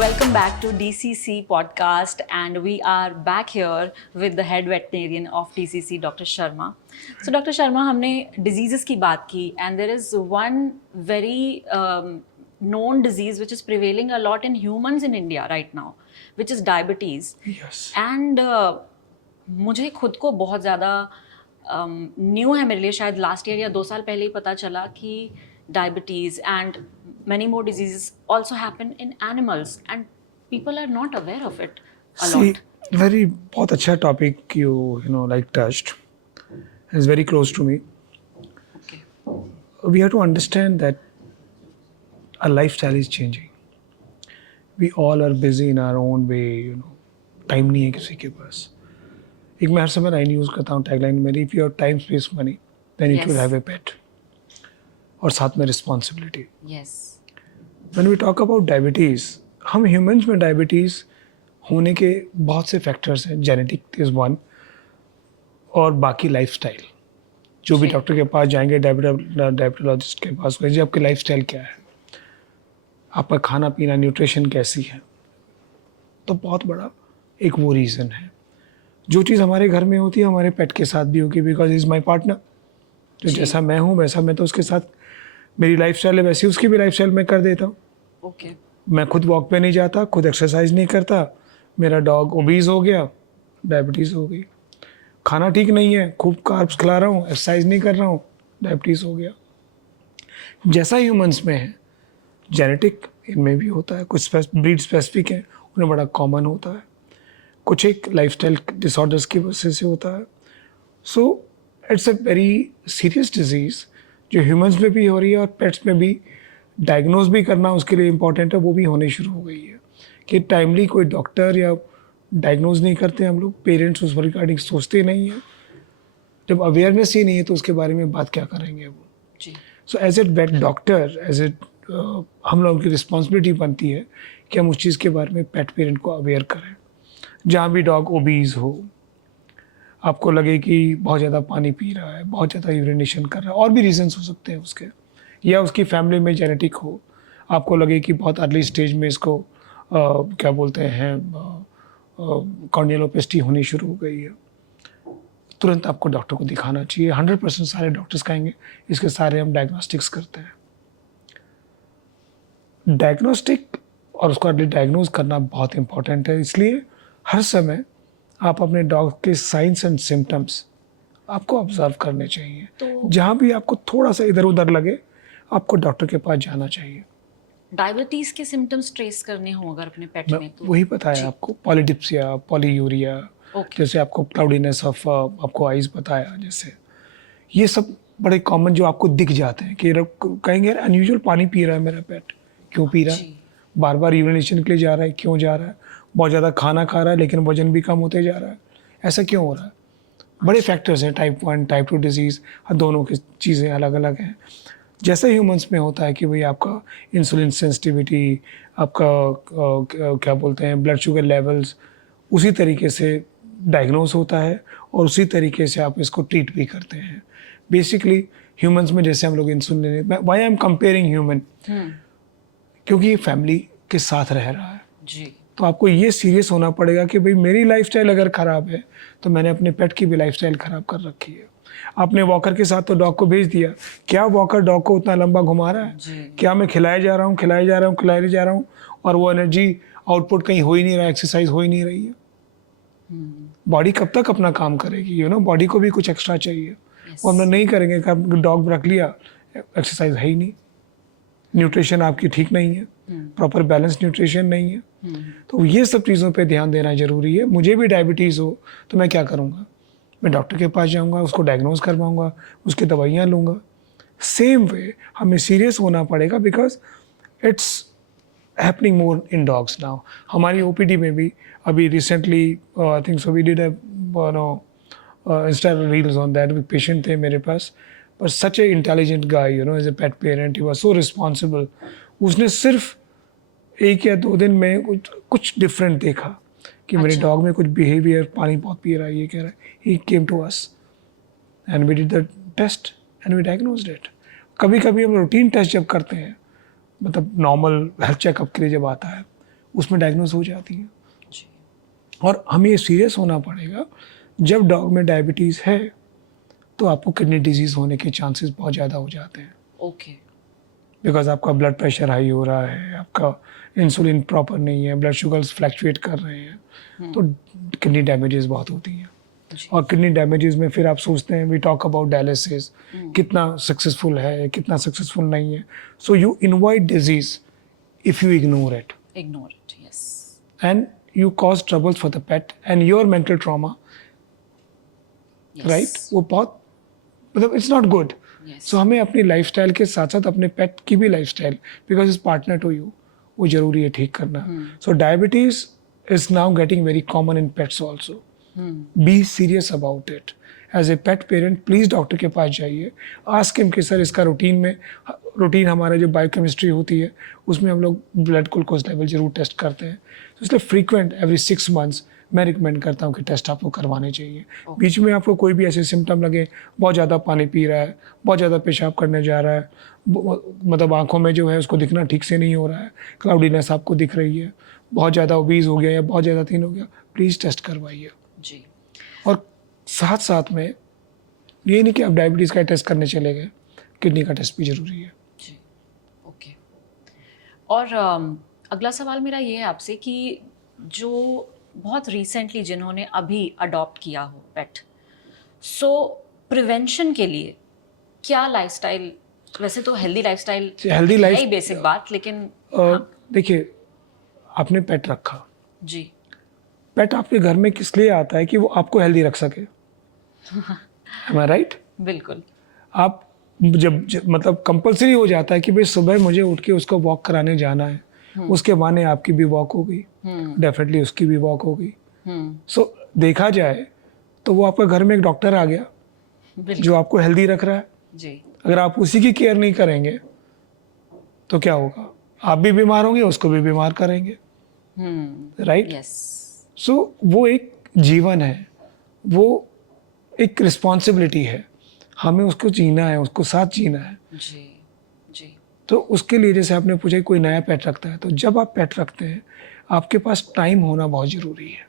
Welcome back to DCC podcast, and we are back here with the head veterinarian of DCC, Dr. Sharma. So, Dr. Sharma, हमने diseases की बात की, and there is one very known disease which is prevailing a lot in humans in India right now, which is diabetes. Yes. And मुझे खुद को बहुत ज़्यादा new है मेरे लिए, शायद लास्ट ईयर या 2 साल पहले ही पता चला कि diabetes and many more diseases also happen in animals, and people are not aware of it a lot. Very बहुत अच्छा topic you like touched. It's very close to me. Okay. We have to understand that our lifestyle is changing. We all are busy in our own way. Time नहीं है किसी के पास. एक मैं हर समय line use करता हूँ टैगलाइन मेरी, if you have time, space, money, then you should have a pet. और साथ में responsibility. Yes. When we talk about diabetes, हम ह्यूमंस में डायबिटीज़ होने के बहुत से फैक्टर्स हैं. जेनेटिक इज़ वन, और बाकी लाइफस्टाइल. जो भी डॉक्टर के पास जाएंगे, डायबिटोलॉजिस्ट के पास गए, जी आपकी लाइफस्टाइल क्या है, आपका खाना पीना, न्यूट्रिशन कैसी है, तो बहुत बड़ा एक वो रीज़न है. जो चीज़ हमारे घर में होती है हमारे पेट के साथ भी होगी, बिकॉज इज़ माई पार्टनर. जो जैसा मैं हूँ वैसा मैं तो उसके साथ, मेरी लाइफस्टाइल है वैसी उसकी भी लाइफस्टाइल मैं कर देता हूँ. Okay. मैं खुद वॉक पे नहीं जाता, खुद एक्सरसाइज नहीं करता, मेरा डॉग ओबीज हो गया, डायबिटीज़ हो गई. खाना ठीक नहीं है, खूब कार्ब्स खिला रहा हूँ, एक्सरसाइज नहीं कर रहा हूँ, डायबिटीज़ हो गया. जैसा ह्यूमंस में है, जेनेटिक इनमें भी होता है. कुछ ब्रीड स्पेसिफिक हैं, उन्हें बड़ा कॉमन होता है. कुछ एक लाइफस्टाइल डिसऑर्डर्स की वजह से होता है. So it's a very serious disease जो ह्यूमंस में भी हो रही है और पेट्स में भी. डायग्नोज भी करना उसके लिए इम्पॉर्टेंट है, वो भी होने शुरू हो गई है कि टाइमली कोई डॉक्टर या डायग्नोज नहीं करते हम लोग. पेरेंट्स उस रिगार्डिंग सोचते नहीं हैं. जब अवेयरनेस ही नहीं है तो उसके बारे में बात क्या करेंगे वो. So as a vet doctor, as a हम लोगों की रिस्पॉन्सिबिलिटी बनती है कि हम उस चीज़ के बारे में पेट पेरेंट को अवेयर करें. जहाँ भी डॉग ओबीज हो, आपको लगे कि बहुत ज़्यादा पानी पी रहा है, बहुत ज़्यादा यूरिनेशन कर रहा है, और भी रीजंस हो सकते हैं उसके, या उसकी फैमिली में जेनेटिक हो, आपको लगे कि बहुत अर्ली स्टेज में इसको क्या बोलते हैं कॉर्नियोलोपेस्टी होनी शुरू हो गई है, तुरंत आपको डॉक्टर को दिखाना चाहिए. 100% सारे डॉक्टर्स कहेंगे इसके सारे हम डायग्नोस्टिक्स करते हैं. डायग्नोस्टिक और उसको अर्ली डायग्नोज करना बहुत इंपॉर्टेंट है. इसलिए हर समय आप अपने डॉग के साइंस एंड सिम्टम्स आपको ऑब्जर्व करने चाहिए. तो जहाँ भी आपको थोड़ा सा इधर उधर लगे आपको डॉक्टर के पास जाना चाहिए. डायबिटीज के सिम्टम्स ट्रेस करने हो अगर अपने पेट में, तो वही बताया आपको, पॉलीडिप्सिया, पॉलीयूरिया, जैसे आपको क्लाउडीनेस ऑफ आपको आइज बताया, जैसे ये सब बड़े कॉमन जो आपको दिख जाते हैं कि कहेंगे अनयूजुअल पानी पी रहा है मेरा पेट, क्यों पी रहा है, बार बार यूरिनेशन के लिए जा रहा है, क्यों जा रहा है, बहुत ज़्यादा खाना खा रहा है लेकिन वजन भी कम होते जा रहा है, ऐसा क्यों हो रहा है. बड़े फैक्टर्स हैं, टाइप 1 टाइप 2 डिजीज़, दोनों की चीज़ें अलग अलग हैं. जैसे ह्यूमंस में होता है कि भाई आपका इंसुलिन सेंसिटिविटी, आपका क्या बोलते हैं ब्लड शुगर लेवल्स, उसी तरीके से डायग्नोज होता है और उसी तरीके से आप इसको ट्रीट भी करते हैं. बेसिकली ह्यूमंस में जैसे हम लोग insulin, why I am comparing human, क्योंकि ये फैमिली के साथ रह रहा है जी. तो आपको ये सीरियस होना पड़ेगा कि भाई मेरी लाइफस्टाइल अगर ख़राब है तो मैंने अपने पेट की भी लाइफस्टाइल ख़राब कर रखी है. आपने वॉकर के साथ तो डॉग को भेज दिया, क्या वॉकर डॉग को उतना लंबा घुमा रहा है, क्या मैं खिलाए जा रहा हूँ और वो एनर्जी आउटपुट कहीं हो ही नहीं रहा, एक्सरसाइज हो ही नहीं रही है. बॉडी कब तक अपना काम करेगी, बॉडी को भी कुछ एक्स्ट्रा चाहिए. वो हम नहीं करेंगे कि डॉग रख लिया, एक्सरसाइज है ही नहीं, न्यूट्रिशन आपकी ठीक नहीं है, प्रॉपर बैलेंस न्यूट्रिशन नहीं है. तो ये सब चीज़ों पे ध्यान देना ज़रूरी है. मुझे भी डायबिटीज़ हो तो मैं क्या करूँगा, मैं डॉक्टर के पास जाऊँगा, उसको डायग्नोज करवाऊँगा, उसकी दवाइयाँ लूँगा. सेम वे हमें सीरियस होना पड़ेगा because it's happening more in dogs now. हमारी ओपीडी में भी अभी recently I think so we did insta reels on that. Patient थे मेरे पास, पर such a intelligent guy, as a pet parent he was so responsible. उसने सिर्फ 1 या 2 दिन में कुछ डिफरेंट देखा कि मेरे डॉग में कुछ बिहेवियर, पानी बहुत पी रहा है, ये कह रहा है. He came to us and we did the test and we diagnosed it. कभी कभी हम रूटीन टेस्ट जब करते हैं, मतलब नॉर्मल हेल्थ चेकअप के लिए जब आता है, उसमें डायग्नोज हो जाती हैं। जी। और हमें सीरियस होना पड़ेगा जब डॉग में डायबिटीज़ है तो आपको किडनी डिजीज़ होने के चांसेस बहुत ज़्यादा हो जाते हैं, ओके। बिकॉज आपका ब्लड प्रेशर हाई हो रहा है, आपका इंसुलिन प्रॉपर नहीं है, ब्लड शुगर्स फ्लैक्चुएट कर रहे हैं, तो किडनी डैमेजेस बहुत होती हैं। जी। और किडनी डैमेजेस में फिर आप सोचते हैं वी टॉक अबाउट डायलिसिस, कितना सक्सेसफुल है कितना सक्सेसफुल नहीं है। So you invite disease if you ignore it ignore it, yes. And you cause troubles for the pet and your mental trauma, right? वो बहुत मतलब इट्स नॉट गुड। सो हमें अपनी लाइफस्टाइल के साथ साथ अपने पेट की भी lifestyle, because is partner to you, वो जरूरी है ठीक करना। So diabetes is now getting very common in pets also. Be serious about it. As a pet parent please doctor के पास जाइए, आस्क हिम कि सर इसका रूटीन हमारा जो बायोकेमिस्ट्री होती है उसमें हम लोग ब्लड ग्लूकोज लेवल जरूर टेस्ट करते हैं, तो इसलिए फ्रीक्वेंट एवरी 6 मंथ्स मैं रिकमेंड करता हूँ कि टेस्ट आपको करवाने चाहिए। बीच में आपको कोई भी ऐसे सिम्टम लगे, बहुत ज़्यादा पानी पी रहा है, बहुत ज़्यादा पेशाब करने जा रहा है, मतलब आंखों में जो है उसको दिखना ठीक से नहीं हो रहा है, क्लाउडीनेस आपको दिख रही है, बहुत ज़्यादा ओबीज हो गया या बहुत ज़्यादा थीन हो गया, प्लीज़ टेस्ट करवाइए। जी। और साथ साथ में ये नहीं कि आप डायबिटीज़ का टेस्ट करने चले गए, किडनी का टेस्ट भी ज़रूरी है। जी। ओके। और अगला सवाल मेरा ये है आपसे कि जो बहुत रिसेंटली जिन्होंने अभी अडॉप्ट किया हो पेट, सो प्रिवेंशन के लिए क्या लाइफस्टाइल, वैसे तो हेल्दी लाइफस्टाइल हेल्दी है लाइफ ही बेसिक बात, लेकिन हाँ, देखिए, आपने पेट रखा, जी। पेट आपके घर में किस लिए आता है कि वो आपको हेल्दी रख सके। Am I right? बिल्कुल। आप जब मतलब कंपलसरी हो जाता है कि भाई सुबह मुझे उठ के उसको वॉक कराने जाना है, उसके माने आपकी भी वॉक हो गई, डेफिनेटली उसकी भी वॉक हो गई। सो देखा जाए तो वो आपका घर में एक डॉक्टर आ गया जो आपको हेल्दी रख रहा है। जी। अगर आप उसी की केयर नहीं करेंगे तो क्या होगा, आप भी बीमार होंगे, उसको भी बीमार करेंगे, राइट? यस। सो वो एक जीवन है, वो एक रिस्पॉन्सिबिलिटी है, हमें उसको जीना है, उसको साथ जीना है। जी। जी। तो उसके लिए जैसे आपने पूछा कि कोई नया पेट रखता है, तो जब आप पेट रखते हैं आपके पास टाइम होना बहुत ज़रूरी है।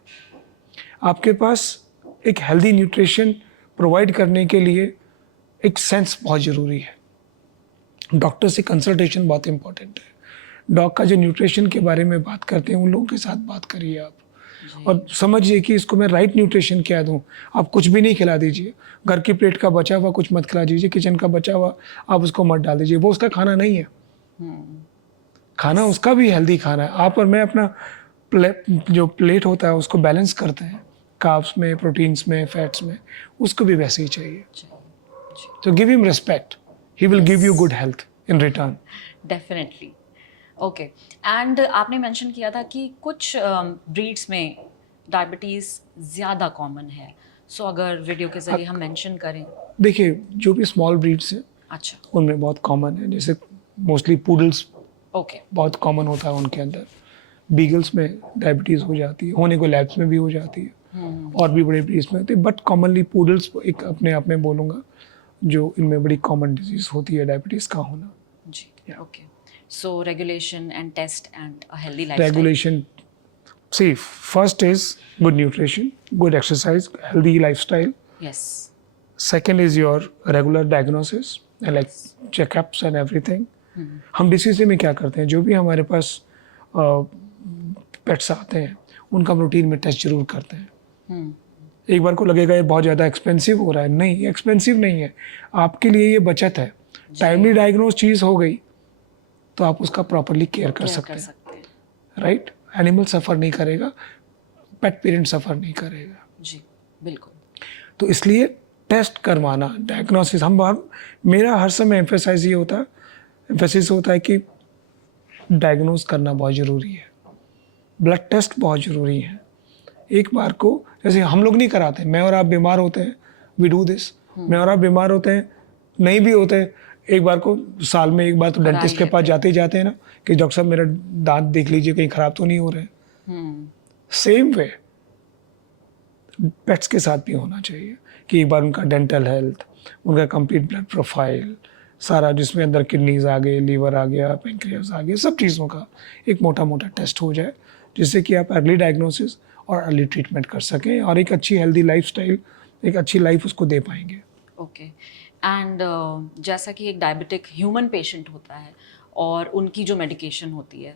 आपके पास एक हेल्दी न्यूट्रिशन प्रोवाइड करने के लिए एक सेंस बहुत ज़रूरी है। डॉक्टर से कंसल्टेशन बहुत इंपॉर्टेंट है। डॉग का जो न्यूट्रिशन के बारे में बात करते हैं उन लोगों के साथ बात करिए आप, और समझिए कि इसको मैं राइट न्यूट्रिशन क्या दूं। आप कुछ भी नहीं खिला दीजिए, घर की प्लेट का बचा हुआ कुछ मत खिला दीजिए, किचन का बचा हुआ आप उसको मत डाल दीजिए, वो उसका खाना नहीं है। खाना उसका भी हेल्दी खाना है। आप और मैं अपना जो प्लेट होता है उसको बैलेंस करते हैं, कार्ब्स में, प्रोटीन्स में, फैट्स में, उसको भी वैसे ही चाहिए। तो give him respect, he will give you good health in return. Definitely. Okay. And आपने मेंशन किया था कि कुछ ब्रीड्स में डायबिटीज़ ज़्यादा कॉमन है, सो अगर वीडियो के ज़रिए हम मेंशन करें। देखिए, जो भी स्मॉल ब्रीड्स हैं अच्छा। उनमें बहुत कॉमन है, जैसे मोस्टली पूडल्स ओके। बहुत कॉमन होता है उनके अंदर। बीगल्स में डायबिटीज़ हो जाती है, होने को लैब्स में भी हो जाती है, और भी बड़े ब्रीड्स में होती है, बट कॉमनली पूडल्स एक अपने आप में बोलूँगा जो इनमें बड़ी कॉमन डिजीज़ होती है डायबिटीज़ का होना। जी। Okay. So regulation and test and a healthy lifestyle. Regulation, see, first is good nutrition, good exercise, healthy lifestyle. Yes. Second is your regular diagnosis and like checkups and everything. हम DCC में क्या करते हैं, जो भी हमारे पास pets आते हैं उनका हम रूटीन में टेस्ट जरूर करते हैं। एक बार को लगेगा ये बहुत ज़्यादा एक्सपेंसिव हो रहा है, नहीं, ये एक्सपेंसिव नहीं है, आपके लिए ये बचत है। टाइमली डायग्नोज चीज़ हो गई तो आप उसका प्रॉपरली केयर कर सकते हैं, राइट? एनिमल सफ़र नहीं करेगा, पेट पेरेंट सफ़र नहीं करेगा। जी बिल्कुल। तो इसलिए टेस्ट करवाना, डायग्नोसिस, मेरा हर समय एम्फेसिस होता है कि डायग्नोस करना बहुत ज़रूरी है, ब्लड टेस्ट बहुत ज़रूरी है। एक बार को जैसे हम लोग नहीं कराते, मैं और आप बीमार होते हैं, वी डू दिस, मैं और आप बीमार होते हैं, नहीं भी होते, एक बार को साल में एक बार तो डेंटिस्ट के पास जाते ही जाते हैं ना कि डॉक्टर साहब मेरा दांत देख लीजिए कहीं ख़राब तो नहीं हो रहे। सेम वे पेट्स के साथ भी होना चाहिए कि एक बार उनका डेंटल हेल्थ, उनका कंप्लीट ब्लड प्रोफाइल, सारा जिसमें अंदर किडनीज आ गए, लीवर आ गया, पेंक्रियास आ गया, सब चीज़ों का एक मोटा मोटा टेस्ट हो जाए, जिससे कि आप अर्ली डायग्नोसिस और अर्ली ट्रीटमेंट कर सकें और एक अच्छी हेल्दी लाइफस्टाइल, एक अच्छी लाइफ उसको दे पाएंगे। ओके एंड जैसा कि एक डायबिटिक ह्यूमन पेशेंट होता है और उनकी जो मेडिकेशन होती है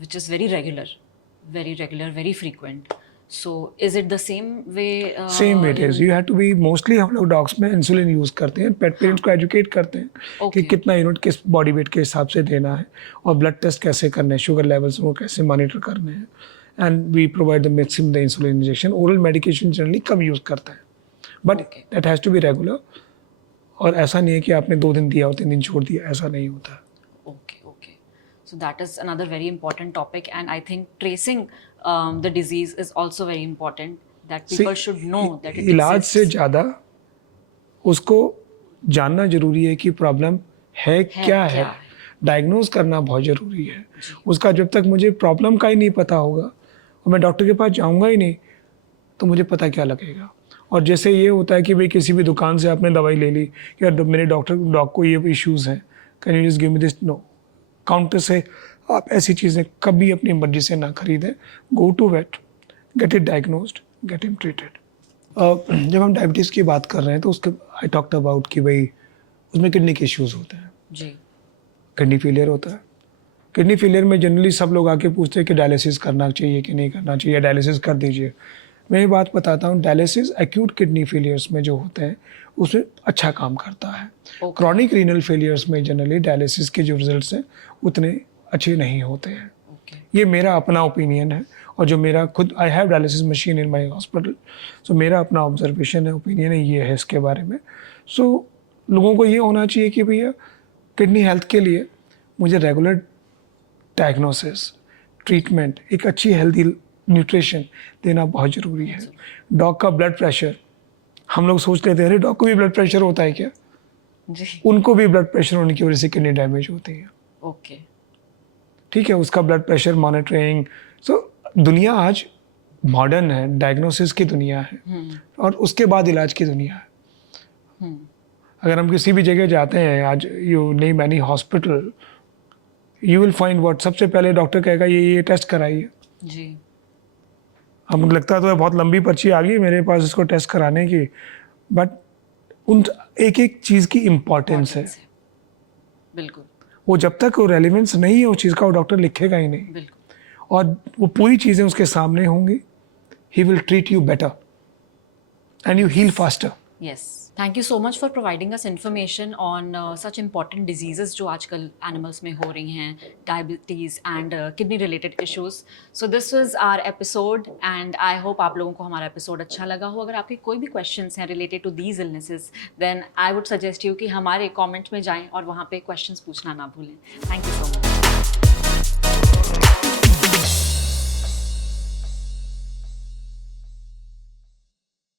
which is very regular very frequent, so is it the same way? Same it is, you have to be, mostly हम लोग डॉग्स में इंसुलिन यूज़ करते हैं, पेट पेरेंट्स को एजुकेट करते हैं कि Okay. कितना यूनिट किस बॉडी वेट के हिसाब से देना है और ब्लड टेस्ट कैसे करने हैं, शुगर लेवल्स को कैसे मॉनिटर करने हैं, and we provide the maximum the insulin injection. Oral medication generally कम यूज़ करता है, but Okay. That has to be regular. और ऐसा नहीं है कि आपने 2 दिन दिया और 3 दिन छोड़ दिया, ऐसा नहीं होता। Okay. So that is another very important topic, and I think tracing the disease is also very important. That people See, should know that it इलाज से exists. ज़्यादा उसको जानना जरूरी है कि प्रॉब्लम है क्या क्या है। है। डायग्नोज करना बहुत ज़रूरी है उसका। जब तक मुझे प्रॉब्लम का ही नहीं पता होगा और मैं डॉक्टर के पास जाऊंगा ही नहीं, तो मुझे पता क्या लगेगा। और जैसे ये होता है कि भाई किसी भी दुकान से आपने दवाई ले ली कि यार मेरे डॉग को ये इश्यूज़ हैं, can you just give me this? No, counter से आप ऐसी चीज़ें कभी अपनी मर्जी से ना खरीदें। Go to vet, get it diagnosed, get him treated. जब हम डायबिटीज़ की बात कर रहे हैं तो उसके आई टॉक्ट अबाउट कि भाई उसमें किडनी के इश्यूज़ होते हैं, जी, किडनी फेलियर होता है। किडनी फेलियर में जनरली सब लोग आके पूछते हैं कि डायलिसिस करना चाहिए कि नहीं करना चाहिए, डायलिसिस कर दीजिए। मैं ये बात बताता हूँ, डायलिसिस एक्यूट किडनी फेलियर्स में जो होते हैं उसमें अच्छा काम करता है। Okay. क्रॉनिक रीनल फेलियर्स में जनरली डायलिसिस के जो रिजल्ट्स हैं उतने अच्छे नहीं होते हैं। ओके, ये मेरा अपना ओपिनियन है, और जो मेरा खुद, I have dialysis machine in my hospital, so मेरा अपना ऑब्जर्वेशन है, ओपिनियन है, ये है इसके बारे में। सो लोगों को ये होना चाहिए कि भैया किडनी हेल्थ के लिए मुझे रेगुलर डायग्नोसिस, ट्रीटमेंट, एक अच्छी हेल्दी न्यूट्रिशन देना बहुत ज़रूरी है। डॉग का ब्लड प्रेशर, हम लोग सोच लेते हैं अरे डॉग को भी ब्लड प्रेशर होता है क्या? जी, उनको भी ब्लड प्रेशर होने की वजह से किडनी डैमेज होती है। ओके, ठीक है, उसका ब्लड प्रेशर मॉनिटरिंग। सो दुनिया आज मॉडर्न है, डायग्नोसिस की दुनिया है और उसके बाद इलाज की दुनिया है। अगर हम किसी भी जगह जाते हैं आज, you name any hospital, you will find what, सबसे पहले डॉक्टर कहेगा ये टेस्ट कराइए। जी, हमें लगता तो है बहुत लंबी पर्ची आ गई मेरे पास इसको टेस्ट कराने की, बट उन एक एक चीज़ की इम्पोर्टेंस है। बिल्कुल, वो जब तक वो रेलिवेंस नहीं है उस चीज़ का, वो डॉक्टर लिखेगा ही नहीं। बिल्कुल, और वो पूरी चीज़ें उसके सामने होंगी, he will treat you better and you heal faster. yes. Thank you so much for providing us information on such important diseases जो आजकल animals में हो रही हैं, diabetes and kidney related issues. So this was our episode and I hope आप लोगों को हमारा episode अच्छा लगा हो। अगर आपके कोई भी questions हैं related to these illnesses, then I would suggest you कि हमारे comment में जाएं और वहाँ पे questions पूछना ना भूलें। Thank you so much.